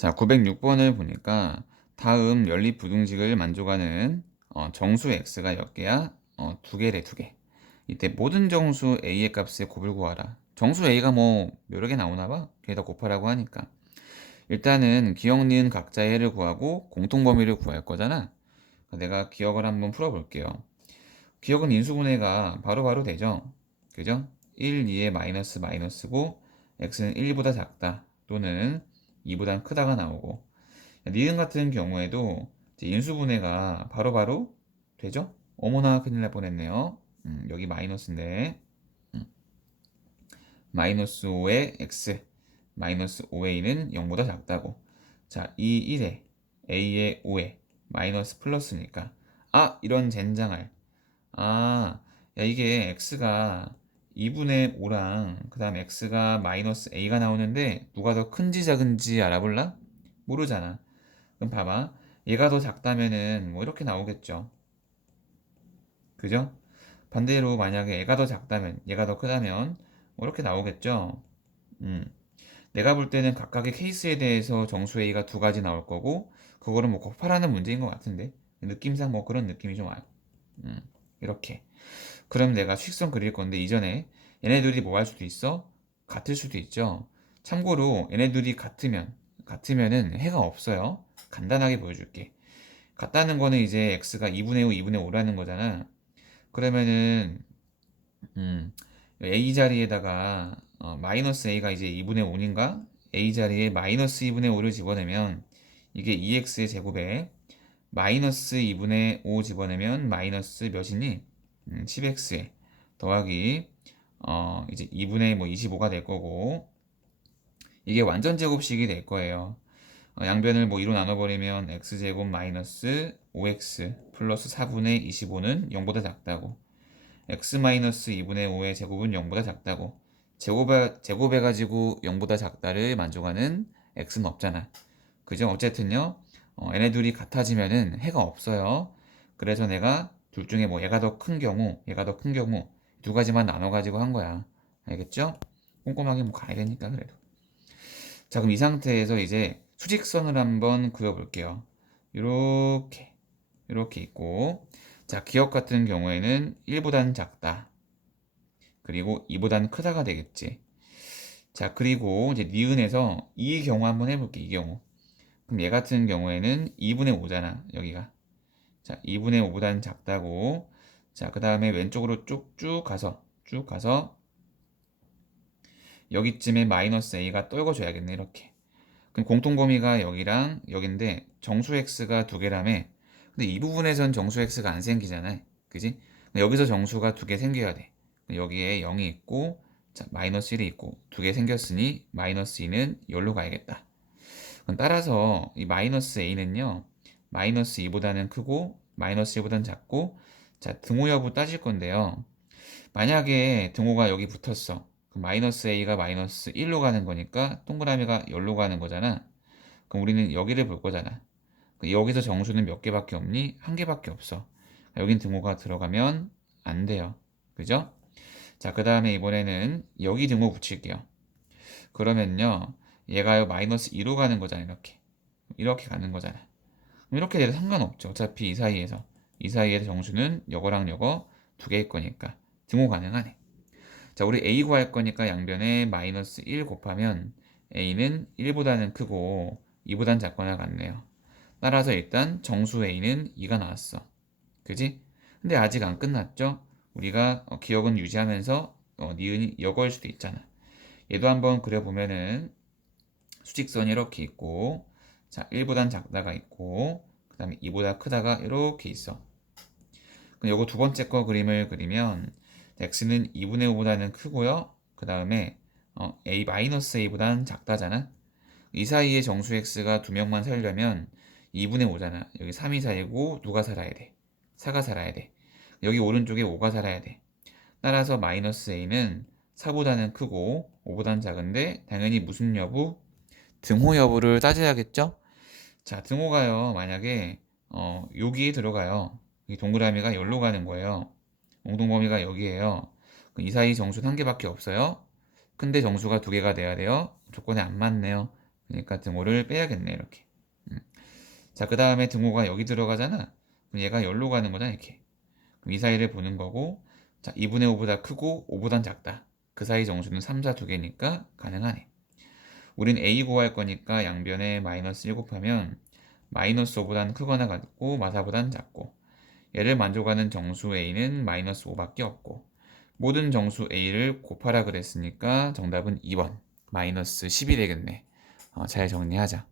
자, 906번을 보니까 다음 연립 부등식을 만족하는 어, 정수 x가 몇 개야? 어, 두 개래, 두 개. 이때 모든 정수 a의 값의 곱을 구하라. 정수 a가 뭐 여러 개 나오나 봐. 걔다 곱하라고 하니까. 일단은 기억 니은 각자의 해를 구하고 공통 범위를 구할 거잖아. 내가 기억을 한번 풀어 볼게요. 기억은 인수분해가 바로바로 되죠. 그죠? 1, 2의 마이너스 마이너스고 x는 1보다 작다 또는 2보다 크다가 나오고 니은 같은 경우에도 인수분해가 바로 바로 되죠? 어머나 큰일 날 뻔했네요. 음, 여기 마이너스인데 음. 마이너스 5의 x 마이너스 5a는 0보다 작다고 자, 이 1에 a의 5에 마이너스 플러스니까 아 이런 젠장할 아 야, 이게 x가 2분의 5랑 그 다음 x가 마이너스 a가 나오는데 누가 더 큰지 작은지 알아볼라? 모르잖아. 그럼 봐봐. 얘가 더 작다면은 뭐 이렇게 나오겠죠. 그죠? 반대로 만약에 얘가 더 작다면 얘가 더 크다면 뭐 이렇게 나오겠죠. 음. 내가 볼 때는 각각의 케이스에 대해서 정수 a가 두 가지 나올 거고 그거를 뭐 곱하라는 문제인 것 같은데 느낌상 뭐 그런 느낌이 좀 와요. 음. 이렇게. 그럼 내가 수익선 그릴 건데 이전에 얘네들이 뭐 할 수도 있어? 같을 수도 있죠. 참고로 얘네들이 같으면 같으면은 해가 없어요. 간단하게 보여줄게. 같다는 거는 이제 x가 2분의 5, 2분의 5라는 거잖아. 그러면은 음, a 자리에다가 어, 마이너스 a가 이제 2분의 5인가? a 자리에 마이너스 2분의 5를 집어내면 이게 2x의 제곱에 마이너스 2분의 5 집어내면 마이너스 몇이니? 음, 10x에 더하기 어 이제 2분의 뭐 25가 될 거고 이게 완전 제곱식이 될 거예요. 어, 양변을 뭐 2로 나눠버리면 x제곱 마이너스 5x 플러스 4분의 25는 0보다 작다고 x 마이너스 2분의 5의 제곱은 0보다 작다고 제곱해, 제곱해가지고 0보다 작다를 만족하는 x는 없잖아. 그죠? 어쨌든요. 어, 얘네 둘이 같아지면은 해가 없어요. 그래서 내가 둘 중에 뭐 얘가 더 큰 경우, 얘가 더 큰 경우 두 가지만 나눠가지고 한 거야. 알겠죠? 꼼꼼하게 뭐 가야 되니까 그래도. 자, 그럼 이 상태에서 이제 수직선을 한번 그려볼게요. 이렇게, 이렇게 있고, 자, 기억 같은 경우에는 1보단 작다. 그리고 2보단 크다가 되겠지. 자, 그리고 이제 니은에서 이 경우 한번 해볼게, 이 경우. 그럼 얘 같은 경우에는 2분의 5잖아, 여기가. 자, 2분의 5보다는 작다고. 자, 그 다음에 왼쪽으로 쭉쭉 가서, 쭉 가서, 여기쯤에 마이너스 a가 떨궈줘야겠네, 이렇게. 그럼 공통 범위가 여기랑 여긴데, 정수 x가 두 개라며. 근데 이 부분에선 정수 x가 안 생기잖아. 그지? 여기서 정수가 두 개 생겨야 돼. 여기에 0이 있고, 자, 마이너스 1이 있고, 두 개 생겼으니, 마이너스 2는 여기로 가야겠다. 따라서, 이 마이너스 a는요, 마이너스 2보다는 크고 마이너스 1보다는 작고 자 등호 여부 따질 건데요. 만약에 등호가 여기 붙었어. 그럼 마이너스 a가 마이너스 1로 가는 거니까 동그라미가 열로 가는 거잖아. 그럼 우리는 여기를 볼 거잖아. 여기서 정수는 몇 개밖에 없니? 한 개밖에 없어. 여긴 등호가 들어가면 안 돼요. 그죠? 자, 그 다음에 이번에는 여기 등호 붙일게요. 그러면요, 얘가요, 마이너스 2로 가는 거잖아, 이렇게. 이렇게 가는 거잖아. 이렇게 돼도 상관없죠. 어차피 이 사이에서. 이 사이에서 정수는 여거랑 여거 두 개일 거니까 등호 가능하네. 자, 우리 a 구할 거니까 양변에 마이너스 1 곱하면 a는 1보다는 크고 2보다는 작거나 같네요. 따라서 일단 정수 a는 2가 나왔어. 그지? 근데 아직 안 끝났죠? 우리가 어, 기억은 유지하면서 어, 니은이 여거일 수도 있잖아. 얘도 한번 그려보면은 수직선이 이렇게 있고 자, 1보단 작다가 있고 그 다음에 2보다 크다가 이렇게 있어. 그럼 요거 두 번째 거 그림을 그리면 x는 2분의 5보다는 크고요. 그 다음에 어, a-a보다는 작다잖아. 이 사이에 정수 x가 두 명만 살려면 2분의 5잖아. 여기 3이 살고 누가 살아야 돼? 4가 살아야 돼. 여기 오른쪽에 5가 살아야 돼. 따라서 마이너스 a는 4보다는 크고 5보다는 작은데 당연히 무슨 여부? 등호 여부를 따져야겠죠? 자, 등호가요. 만약에 어, 여기에 들어가요. 이 동그라미가 여기로 가는 거예요. 엉동범위가 여기에요. 이 사이 정수는 한 개밖에 없어요. 근데 정수가 두 개가 돼야 돼요. 조건에 안 맞네요. 그러니까 등호를 빼야겠네 이렇게. 음. 자, 그 다음에 등호가 여기 들어가잖아. 그럼 얘가 열로 가는 거잖아 이렇게. 그럼 이 사이를 보는 거고 자 2분의 5보다 크고 5보단 작다. 그 사이 정수는 3, 4 두 개니까 가능하네. 우린 a 구할 거니까 양변에 마이너스 1 곱하면 마이너스 5보단 크거나 같고 마사보단 작고 얘를 만족하는 정수 a는 마이너스 5밖에 없고 모든 정수 a를 곱하라 그랬으니까 정답은 2번 마이너스 10이 되겠네. 어, 잘 정리하자.